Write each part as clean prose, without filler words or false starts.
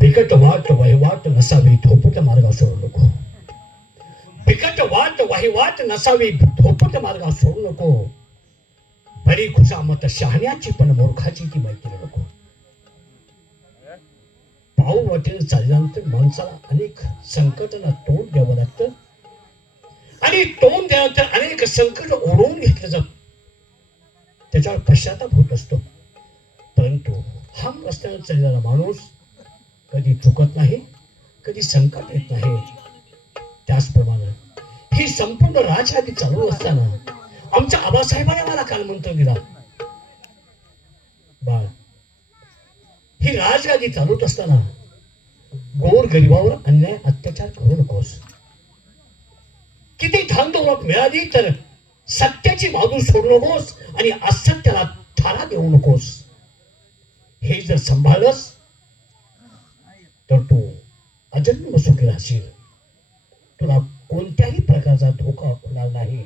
बिकट वाट वहिवाट नसावी धोपट मार्गा सोडू नको. बिकट वाट वहिवाट नसावी धोपट मार्गा सोडू नको. बरी खुशामत शहाण्याची पण मूर्खाची ती मैत्री नको. पाऊ वाटेल चालल्यानंतर माणसाला अनेक संकटांना तोंड द्यावं लागतं आणि तोंड द्यानंतर अनेक संकट ओढवून घेतलं जात. त्याच्यावर पश्चाताप होत असतो. परंतु हम रस्त्यावर चाललेला माणूस कधी चुकत नाही, कधी संकट येत नाही. त्याचप्रमाणे ही संपूर्ण राजगादी चालू असताना आमच्या आबासाहेबांनी मला काल मंत्र दिला, बाळ ही राजगादी चालूच असताना गोर गरिबावर अन्याय अत्याचार करू नकोस. किती धान दौलत मिळाली तर सत्याची बाजू सोडू नकोस आणि असत्याला थारा देऊ नकोस. हे जर सांभाळलंस तर तू अजन्म सुखी राहशील. तुला कोणत्याही प्रकारचा धोका होणार नाही.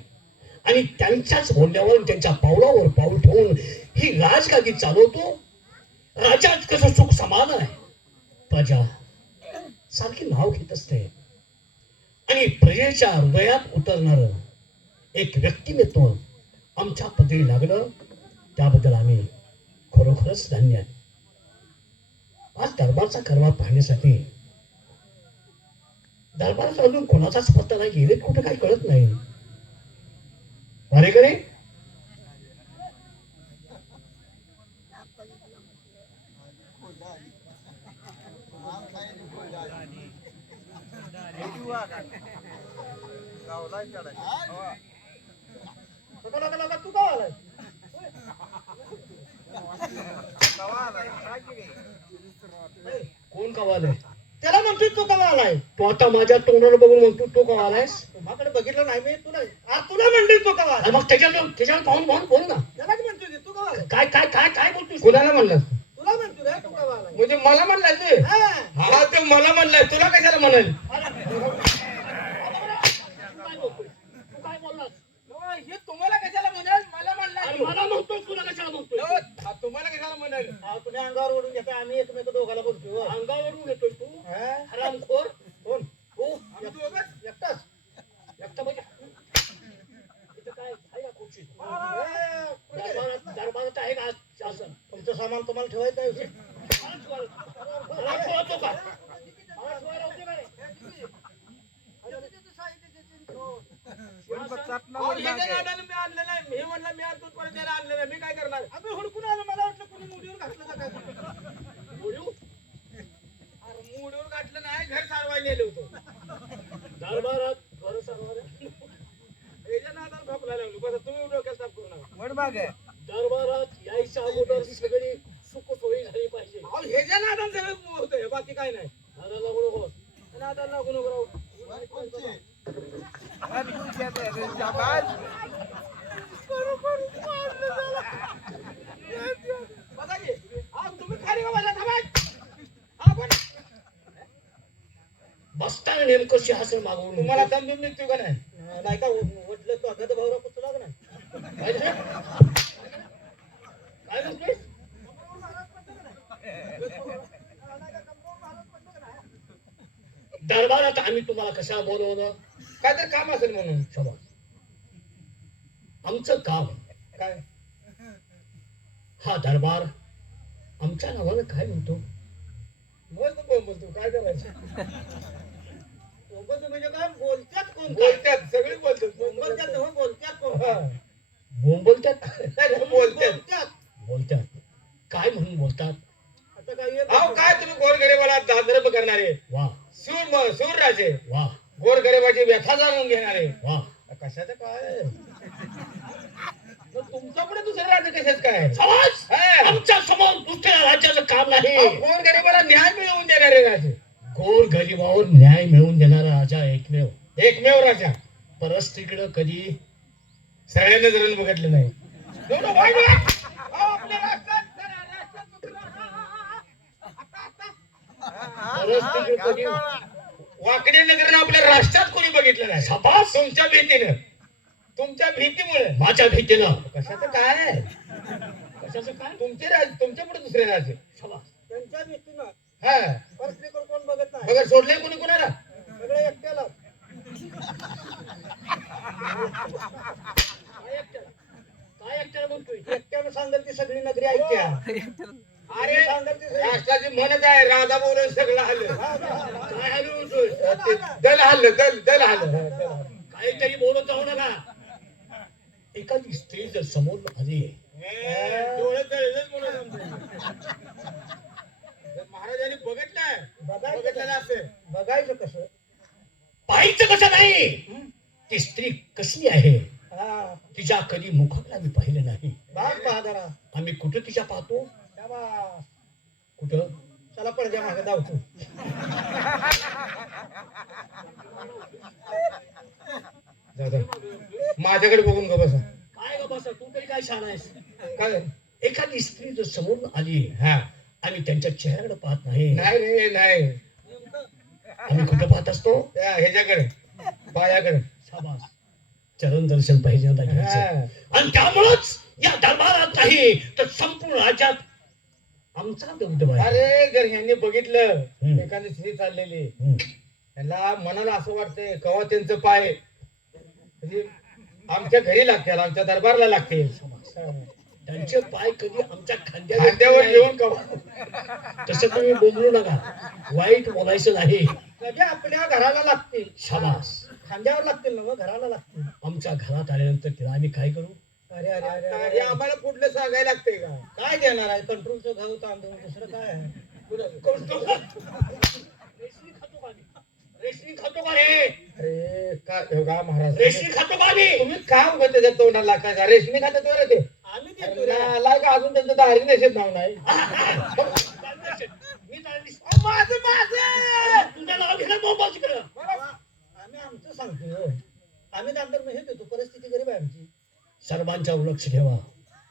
आणि त्यांच्याच बोलण्यावर त्यांच्या पावलावर पाऊल ठेवून ही राजगादी चालवतो. राजात कसं सुख समान आहे, प्रजा सारखी नाव घेत असते आणि प्रजेच्या हृदयात उतरणार एक व्यक्तिमत्व आमच्या पदरी लागलं. त्याबद्दल आम्ही खरोखरच धन्य आहे. आज दरबारचा कारभार पाहण्यासाठी दरबारात अजून कोणाचाच पत्ता नाही. गेलेत कुठे काही कळत नाही. मारेकरी तू का आलाय? कोण कवाल आहे? त्याला म्हणतोय तू कवा आलाय? तू आता माझ्या तोंडाला बघून म्हणतो तो कवा आलायस? माझ्याकडे बघितलं नाही मी. तुला तुला म्हणतोय तू कवा आलाय? मग त्याच्यावर पाहून पाहून बोल ना. त्यालाच म्हणतोय की तू कवा आलाय? काय काय काय काय बोलतोस? कुणाला म्हणलं? तुला म्हणतोय रे तू कवा आलाय? म्हणजे मला म्हणलाय ते? हा. हा ते मला म्हणलाय, तुला कशाला म्हणाल? तू काय बोललास? हे तुम्हाला कशाला म्हणाल? मला म्हणलाय. अरे मला म्हणतोय, तुला कशाला म्हणतोय? हा, तुम्हाला कशाला म्हणाल? अहो, तुम्ही अंगावर ओढून घेता, आम्ही एकमेक दोघाला बोलतोय हो. अंगावरून येतोय तू? हा? हरामखोर. कोण? हो आम्ही दोघंच? एकटाच? एकटा म्हणजे इथं काय आहे का खुर्ची? कुठे गेले? दरबारात आहे का आज शासन? तुमचं सामान तुम्हाला ठेवायचं आहे विषय? मला ठेवतो का? मला ठेवायला होते का रे? अहो, ह्याच्या नादानं मी आणलं नाही. मी म्हणलं मी आणतो, परत याला आणलं नाही. मी काय करणार? आम्ही हुडकून आलो. मला वाटलं कुणी मुडीवर घातलं का काय? बोलू? अरे मूडवर गाठलं नाही, घर सारवायला नेलं होतं. दरबारात बरं सरणार आहे. ह्याच्या नादानं खोकला लागलो. बस तुम्ही डोक्यात ताप करू नका. दरबारात यायच्या अगोदर सगळी सुख सोयी झाली पाहिजे. अहो, ह्याच्या नादानं सगळं होतंय, बाकी काय नाही. नादाला लागू नकोस. नादाला लागू नको राहू. बघा की, अहो, तुम्ही खाली का बसला? थांबा. आपण बसताना नेमकं सिंहासन मागवून तुम्हाला दम बिम निघतो का नाही? नाही का म्हटलं तू अगद भावरा पुसू लाग ना. काय झालं? काय म्हणतोय? दरबारात आम्ही तुम्हाला कशाला बोलवलं? काहीतरी काम असेल म्हणून. शाबास. आमचं काम काय? हा दरबार आमच्या नावानं काय म्हणतो? मस्त बोलतो, काय करायचं? बोलतो म्हणजे काय? बोलत्यात कोण काय? बोलतात, सगळे बोलतात. बोलत्यात नव्ह, बोलत्यात कोण काय? हा. बोलतात बोलतात. बोलत्यात. बोलतात काय म्हणून बोलतात? आता काय एक- अहो, काय तुम्ही गोरगरिबाला दादरब करणारे, वा सूर राजे, वा गोरगरिबाची व्यथा जाणून घेणारे. वा. कशाचं काय? मग तुमच्या पुढे दुसरं राज्य कशाच काय? समाज हा. आमच्या समोर दुसऱ्या राज्याचं काम नाही. अहो, गोरगरिबाला न्याय मिळवून देणारे राजे, गोर गरिबावर न्याय मिळवून देणारा राजा एकमेव. एकमेव राजा. परस्त्रीकडं कधी सगळ्या नजरेनं बघितलं नाही. एवढं वाईट आहे? अहो, आपल्या राष्ट्रात परस्त्रीकडं कधी वाकडे नगरीनं आपल्या राष्ट्रात कोणी बघितलं नाही शाबास. तुमच्या भीतीनं तुमच्या भीतीमुळे माझ्या भीतीनं. कशाचं काय कशाचं काय? तुमच्या पुढे दुसरे राज्य शाबास. त्यांच्या भीतीनं हा परस्त्रीकडे कोण बघत नाही बघा सोडले कोणी कोणाला सगळे एकट्याला काय एकट्याला बोलतोय? एकट्यानं सांगेल ती सगळी नगरी ऐकत्या अरे राष्ट्राची म्हणत आहे राजा बोलून सगळं हल्लं काय हलू बोलतोय? दल हल्लं दल हल्लं काहीतरी बोलत जाऊ नका. एखादी स्त्री जर समोर आली, डोळे तळलेच म्हणून आमचे. जर महाराजांनी बघितलं असेल बघायचं कसं पाहायचं कसं नाही, ती स्त्री कसली आहे हा तिच्या कधी मुखाकडे आम्ही पाहिलं नाही. बाग बहादरा आम्ही कुठं तिच्या पाहतो, शाबास. कुठं चला पडद्या मागे धावतो माझ्याकडे बघून ग बसा काय ग बसा, तू तरी काय छान आहेस. काय एखादी स्त्री जर समोर आली हा आणि त्यांच्या चेहऱ्याकडे पाहत नाही, नाही रे नाही आम्ही कुठं पाहत असतो, त्या ह्याच्याकडे पायाकडे शाबास. चरण दर्शन पहिल्यांदा हा. घ्यायचं. आणि त्यामुळंच या दरबारात नाही तर संपूर्ण राज्यात आमचा दबदबा आहे. अरे जर ह्यांनी बघितलं हम्म. एखादी स्त्री चाललेली हम्म. त्याला मनाला असं वाटतंय कवा त्यांचं पाय म्हणजे आमच्या घरी लागतील आमच्या दरबारला लागतील त्यांचे पाय कधी आमच्या खांद्यावर येऊन कवा तसं तुम्ही बोलू नका, वाईट बोलायचं नाही. कधी आपल्या घराला लागतील शाबास. खांद्यावर लागतील ना मग घराला लागतील आमच्या घरात आल्यानंतर तिला आम्ही काय करू? अरे अरे अरे हे अरे आम्हाला पुढलं सांगायला लागतंय का काय देणार आहे कंट्रोलचं गहू तांदूळ दुसरं काय आहे रेशमी खातो का आम्ही? रेशमी खातो का रे? अरे काय हो का महाराज रेशमी खातो का आम्ही? तुम्ही काय उभं त्याच्या तोंडाला लागायचा रेशमी खात्यात बरं ते आम्ही अरे देतो रे. नालायक का अजून त्यांचं दारी नशेत नाव नाही मी जाणलीस. माझं तुझ्या नाव घेणार बोंबाची कर. आम्ही आमचं सांगतो आम्ही नंतर हे देतो परिस्थिती गरीब आहे आमची सर्वांच्यावर लक्ष ठेवा.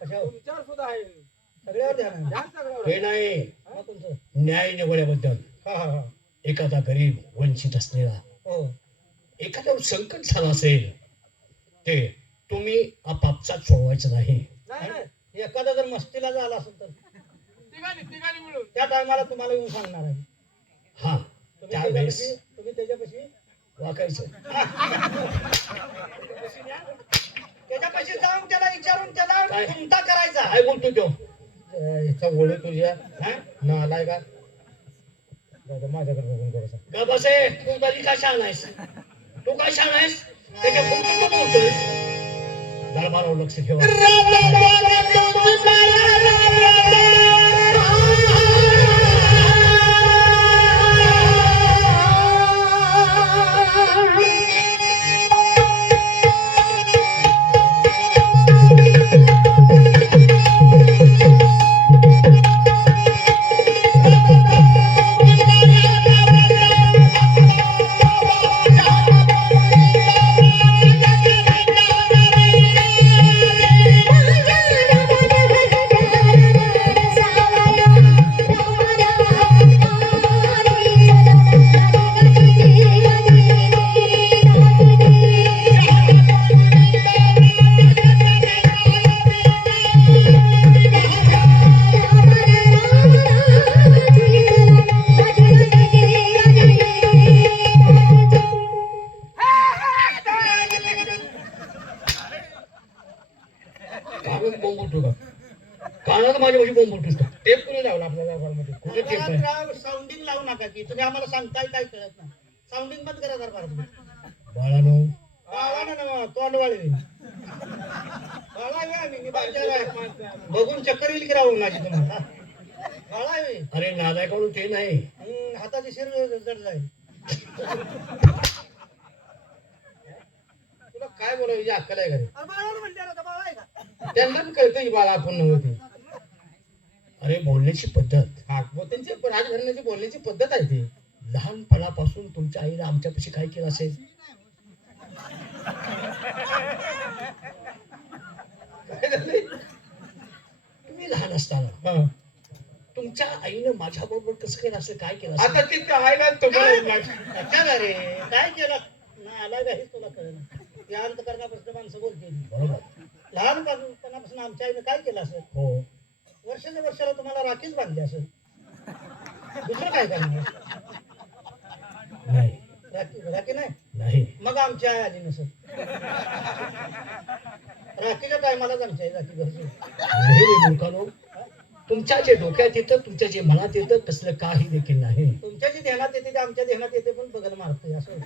कशावर विचार सुद्धा आहे सगळ्यावर ध्यान आहे. हे नाही मग तुमचं न्याय निवडल्याबद्दल हा हा हा एखादा गरीब वंचित असलेला हो एखाद्यावर संकट झालं असेल ते तुम्ही आपापसात सोडवायचं नाही. नाही नाही एखादा जर मस्तीला झाला असेल तर तिघांनी मिळून त्या टायमाला तुम्हाला येऊन सांगणार आहे हा त्यावेळेस तुम्ही त्याच्यापाशी वाकायचं. त्याच्यापाशी जाऊन त्याला विचारून त्याला काय? खुमटा करायचा काय बोलतो तो? ह्याचा ओळख तुझ्या हा? नालाय का दादा माझ्याकडे बघून बघा ग बसे, तू तरी काय छान आहेस, तू काय छान आहेस त्याच्या पुढचं तू बोलतोयस. दरबारावर लक्ष ठेवा. कानात बोंब बोलतो का? कानात माझ्या माझी बोंब बोलतोस का? टेप कुणी लावला आपल्या दरबारमध्ये कुठे टेप आहे? साऊंडिंग लावू नका की तुम्ही आम्हाला सांगताय काय कळत नाही साऊंडिंग बंद करा दरबार बाळानो, तोंड वाळवी बघून चक्कर येईल की राहून माझी तुम्हाला वाळावी अरे नालायकावरून ते नाही. हाताची शिर जड जाईल तुला काय बोलायची अक्कल आहे का रे? बाळाला म्हणते आता बाळा आहे का त्यांना बी कळतं ही बाळा आपण नव्हती अरे बोलण्याची पद्धत, हा त्यांची राजघराण्याची बोलण्याची पद्धत आहे ती लहानपणापासून तुमच्या आईला आमच्यापाशी काय केलं असेल? काय झालंय? तुम्ही लहान असताना हा. तुमच्या तुमच्या आईनं माझ्या बरोबर कसं केलं असं काय केलं आता असेल? तिथे आहे ना तुम्हाला कशाला रे काय केलं ना आला हेच तुला कळलं या अंतकरणापासून माणसं बोलते बरोबर. लहानपणापासून आमच्या आईनं काय केलं असं हो. वर्षाच्या वर्षाला तुम्हाला राखीच बांधली असं दुसरं काय करणार नाही राखी नाही नाही मग आमची आई आली नसत राखीच्या टायमालाच आमची आई राखी घरची नाही रे मूर्खानो. तुमच्या जे डोक्यात येतं तुमच्या जे मनात येतं तसलं काही देखील नाही. तुमच्या जे ध्यानात येते ते आमच्या ध्यानात येते पण बघल मारतोय असं होतं.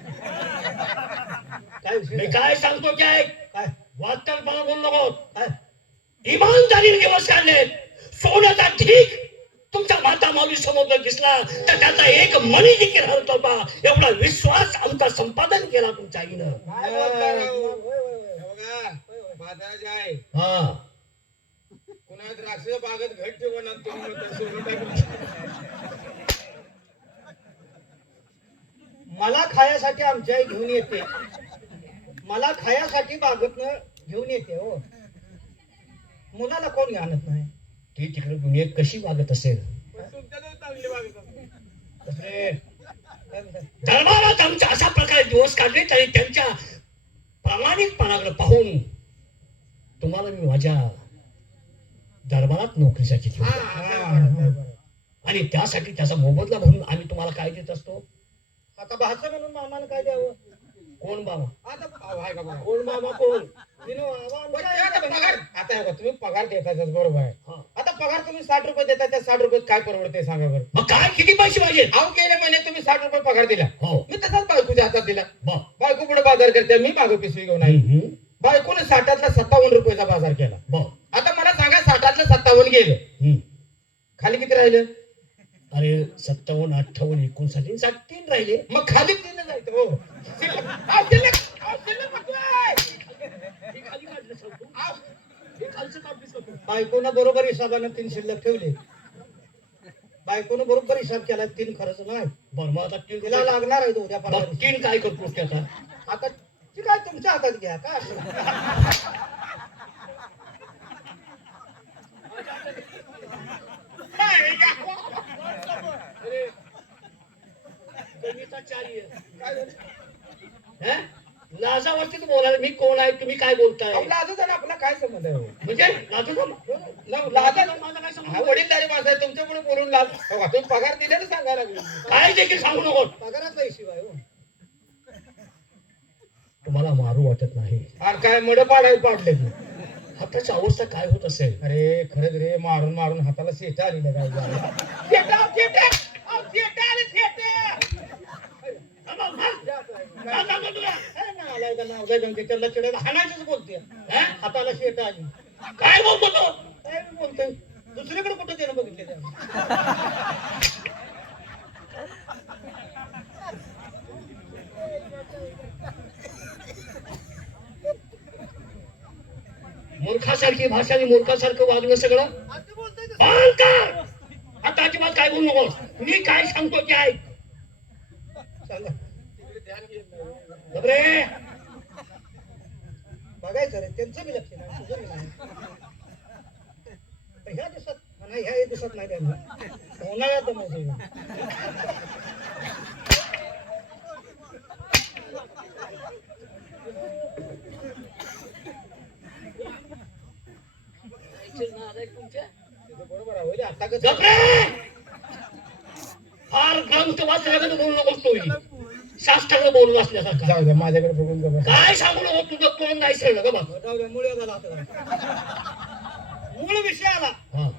काय विषय मी नाही. काय सांगतो की ऐक, काय वाचालपणा बोलू नको. काय इमानदारीने दिवस काढलेत. सोन्याचा ढीक तुमच्या माता माऊली समोर जर दिसला तर त्याचा एक मणी देखील हरतो बा एवढा विश्वास आमचा संपादन केला तुमच्या आईनं. काय बोलताय राव? होय, होय, होय. बघा बाजाराचे आहे हा कुणा द्राक्ष बागत घट ठेवून आणि तुम्ही म्हणता सोनं टाकून. मला खायासाठी आमची आई घेऊन येते मला खायासाठी बागेतनं घेऊन येते हो मुलाला कोणी आणत नाही ती तिकडे दुनियेत कशी वागत असेल. पण तुमच्याजवळ चांगली बागत असते. दुसरे काय म्हणतात? दरबारात आमच्या अशा प्रकारे दिवस काढले तरी त्यांच्या प्रामाणिकपणाकडे पाहून तुम्हाला मी माझ्या दरबारात नोकरीसाठी हा, ठेवतो. हा, बरोबर. आणि त्यासाठी त्याचा मोबदला म्हणून आम्ही तुम्हाला काय देत असतो. आता भाचं म्हणून मामानं काय द्यावं कोण बाबा? आता अहो, आहे का बघा. कोण बाबा कोण? विनो, आवा पण आमच्या ते आता आईचं पगार आता हे बघा, तुम्ही पगार देताच बरोबर आहे. हा. आता पगार तुम्ही 60 रुपये देता त्या 60 रुपयात काय परवडते सांगा बरं. मग काय किती पैसे पाहिजे? अहो गेल्या महिन्यात तुम्ही 60 रुपये पगार दिला हो मी तसाच बायकोच्या हातात दिला. बा बायको पुढे बाजार करते मी मागं पिशवी घेऊन आई हम्म. बायकोने 60तला 57 रुपयाचा बाजार केला. बा आता मला सांगा 60तलं 57 गेलं हम्म. खाली किती राहिलं अरे 57 58 59 60 3 राहिले. मग खाली 3 जायचं हो शिल्लक. अहो, शिल्लक नको. हे खाली काढलं सांगतो. अहो, हे खालचं काढलीस का तू? बायकोनं बरोबर हिसाबानं 3 शिल्लक ठेवले बायकोनं बरोबर हिसाब केला 3 खरंच नाही बरं मग आता 3 तिला लागणार आहे तो उद्या परवा मग 3 काय करतोस ते आता? आता ती काय तुमच्या हातात घ्या काय असं कविताचार्य. काय झालं? हं? लाजावरतीच बोलायला मी कोण आहे तुम्ही काय बोलताय? अहो, लाजत आहे ना, आपला काय संबंध आहे हो? म्हणजे लाजू का? लाजा माझा काय संबंध? हा वडीलधारी माणसं आहे तुमच्यापुढे बोलून लाज बघा, तुम्ही पगार दिले ना सांगायला लागले. काय देखील सांगू नको. पगारातला हिशोब आहे हो तुम्हाला मारू वाटत नाही. आणि काय मड पाडायला पाडले की हाताची अवस्था काय होत असेल? अरे खरंच रे मारून मारून हाताला शेटा आली ना काय झालं. शेटा, शेटा, अहो, शेटा आली, शेटा. थांबा, थांब. काय सांगतो तुला? काय ना आलाय का नाव जाय गंगे त्याला चिडायला हाणायचंच बोलते हं? हाताला शेट आली काय बोलतो तो? काय मी बोलतोय दुसरीकडे कुठं त्यानं बघितले त्या मूर्खासारखी भाषा आणि मूर्खासारखं वागणं सगळं बंद कर. आता अजिबात काय बोलू नको. मी काय सांगतो की ऐक. सांगा रे बघायचं रे त्यांचं बी लक्ष नाही तुझं बी नाही पण ह्या दिवसात नाही ह्या दिवसात नाही त्यांना उन्हाळ्यात दमवतो बरोबर आहे होय, आता कसं गप रे. फार ग्रंथ वाचल्याकडे बोलू नकोस तू. शास्त्राकडे बोलू असल्यासारखा. जाऊ द्या माझ्याकडे बघून गप्प बसा. काय सांगू नको तुझं तोंड नाही सगळं ग बस. जाऊ द्या मुळे झाला आता मूळ विषय आला हा.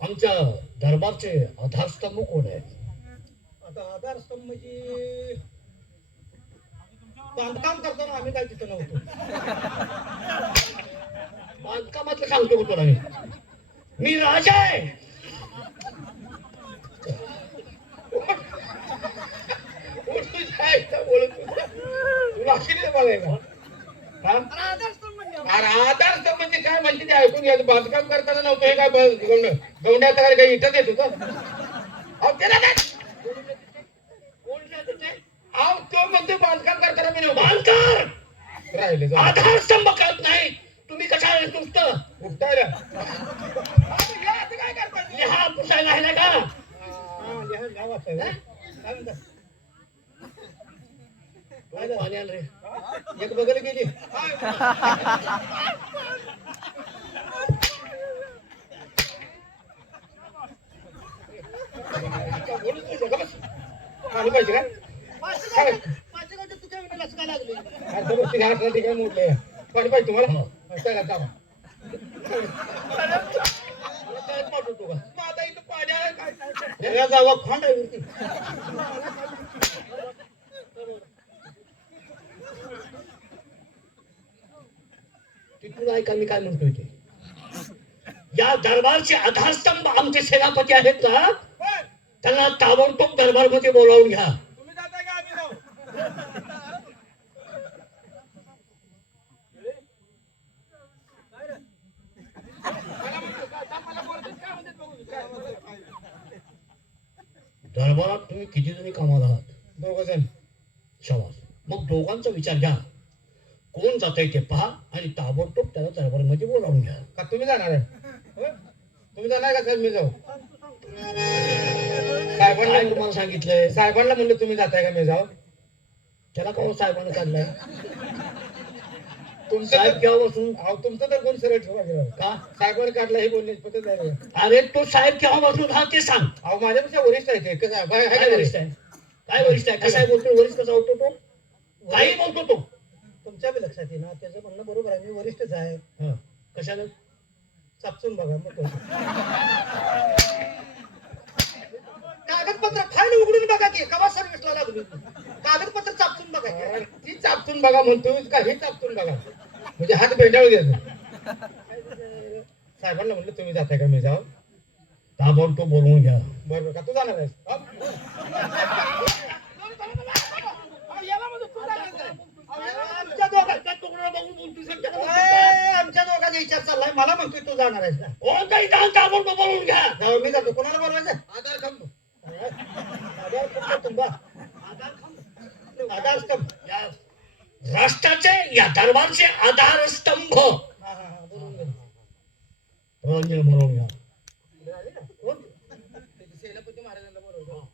आमच्या दरबारचे आधारस्तंभ कोण आहेत? आता आधारस्तंभ म्हणजे बांधकाम करताना आम्ही काय तिथं नव्हतो बांधकामातलं सांगतो का तुला मी? मी राजा आहे. उठ तुझ्या आईचा बोलत होता. तुला किती बघायला हा? अरे आधार म्हणजे काय म्हणते ते ऐकून घ्यायचं बांधकाम करताना नव्हतं हे काय गौंड्यात काही इथं देत होतं अहो त्याला काय कोण राहतं ते? अहो तो म्हणतो बांधकाम करताना मी नव्हतं बांधकार राहिले जाऊ. आधारस्तंभ करत नाही. तुम्ही कशा आहे नुसतं उपटायला काय करतात लिहा पुसायला आहे ना का हा, लिहा, लिहा, वाचायला. काय म्हणता? पाणी आलं रे एक बघायला गेली बोलूच नाही शकत बस. पाणी पाहिजे काय तुझ्या विनाला असं काय लागली अर्ध गोष्टी घातल्या ते काय मोडले पाणी पाहिजे तुम्हाला चला जावा पाठवतो का मग आता इथं पाणी आहे काय या जावा खोंड आहे वरती. तिथून ऐका मी काय म्हणतोय ते या दरबारचे आधारस्तंभ आमचे सेनापती आहेत ना त्यांना ताबडतोब दरबारमध्ये बोलावून घ्या तुम्ही जाताय का आम्ही जाऊ दरबारात तुम्ही किती जणी कामाला आहात दोघ जण शाबास मग दोघांचा विचार घ्या कोण जात ते पहा आणि ताबडतोब त्याला दरबारमध्ये बोलावून घ्या का तुम्ही जाणार आहे होय? तुम्ही जाणार का साहेब मी जाऊ काय साहेबांना तुम्हाला सांगितलंय साहेबांना म्हणलं तुम्ही जाताय का मी जाऊ त्याला का साहेबांना काढलाय तुमचं साहेब तर- केव्हापासून अहो, तुमचं तर कोण सरळ ठेवा गेला का साहेबांनी काढला हे बोलण्याची पद्धत आहे अरे तो साहेब केव्हापासून हा ते सांग अहो माझ्यापेक्षा वरिष्ठ आहे ते कसं आहे? बाय- आहे काय का वरिष्ठ वरिष्ठ? आहे काय वरिष्ठ आहे कसा बोलतो वरिष्ठ कसा होतो तो काही बोलतो तो तुमच्या बी लक्षात येईल ना त्याचं म्हणणं बरोबर आहे मी वरिष्ठच आहे हा. कशानं चापसून बघा मग कळतं. कागदपत्र फाईल उघडून बघा की कवा सर्व्हिसला लागली कागदपत्र चापसून बघा की. अरे, ती चापतून बघा म्हणतो का हे चापतून बघा म्हणजे हात बेंडाळू द्यायचं साहेबांना म्हणलं तुम्ही जाताय का मी जाऊ ताबडतोब बोलवून घ्या बरोबर का तू जाणार आहेस आमच्या दोघांचा तुकडा बघून बोलतोस आणि त्याला म्हणतोस ए, काय? आमच्या दोघांचा विचार चाललाय मला म्हणतोय तू जाणार आहेस का कोणताही जाऊन ताबडतोब बोलवून घ्या जाऊ मी जातो कोणाला बोलवायचं आधार खंब आधार स्तंभ तुंबा. आधार स्तंभ या राष्ट्राचे या दरबारचे आधारस्तंभ हा हा हा बोलून घे. रंजन बोलवून घ्या कोण? सेनापती महाराजांना बरोबर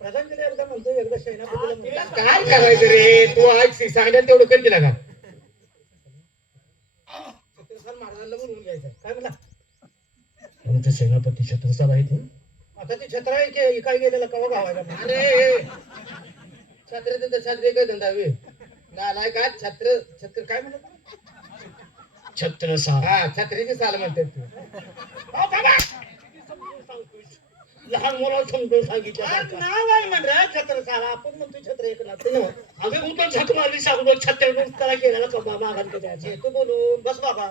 प्रधानमंत्री एकदा म्हणतोय एकदा सेनापतीला म्हणतोय. काय करायचं रे तू ऐक सांगण्यात तेवढं कर केला का छत्रसाल महाराजांना बोलवून घ्यायचं काय म्हणला तुमचे सेनापती छत्रसाल आहेत ना आता ते छत्र आहे की इकाय गेलेला कवा गावायला अरे छत्रे छत्रे काय धंदा वे नालाय का छत्र छत्र काय म्हणत छत्रसाल हा छत्रीची साल म्हणतात तू अहो, बाबा! लहान मुलं समजून सांगितलं नाव आहे म्हण रे छत्र साला आपण म्हणतो छत्र एक ना आम्ही उतर झक मारली सांगतो छत्र त्याला गेलेला कमा मागान द्यायचे तू बोलून बस बाबा